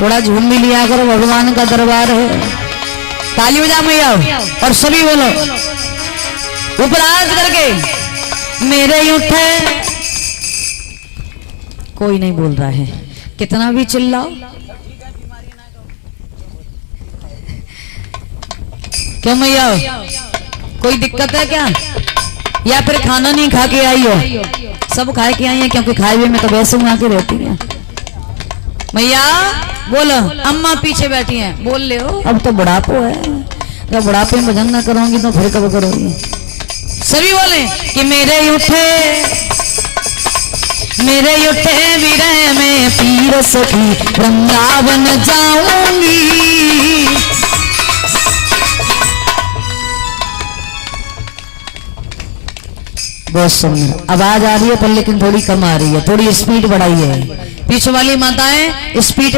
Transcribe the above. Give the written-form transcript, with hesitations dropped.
थोड़ा झूम भी लिया करो, भगवान का दरबार है। ताली बजा मैया और सभी बोलो उपराज करके मेरे उठे। कोई नहीं बोल रहा है, कितना भी चिल्लाओ। क्यों मैया, कोई दिक्कत है क्या, या फिर खाना नहीं खा के आई हो? सब खाए के आई है, क्योंकि खाए हुए में तो वैसे वहां के रहती है। मैया बोलो, अम्मा पीछे बैठी हैं, बोल ले हो। अब तो बुढ़ापो है, जब बुढ़ापे में भजन ना करोगी तो फिर कब करोगी? सभी बोले कि मेरे उठे विरह में पीर सखी वृंदावन जाऊंगी। बहुत सुंदर आवाज आ रही है पर लेकिन थोड़ी कम आ रही है, थोड़ी स्पीड बढ़ाई है। पीछे वाली माताएं स्पीड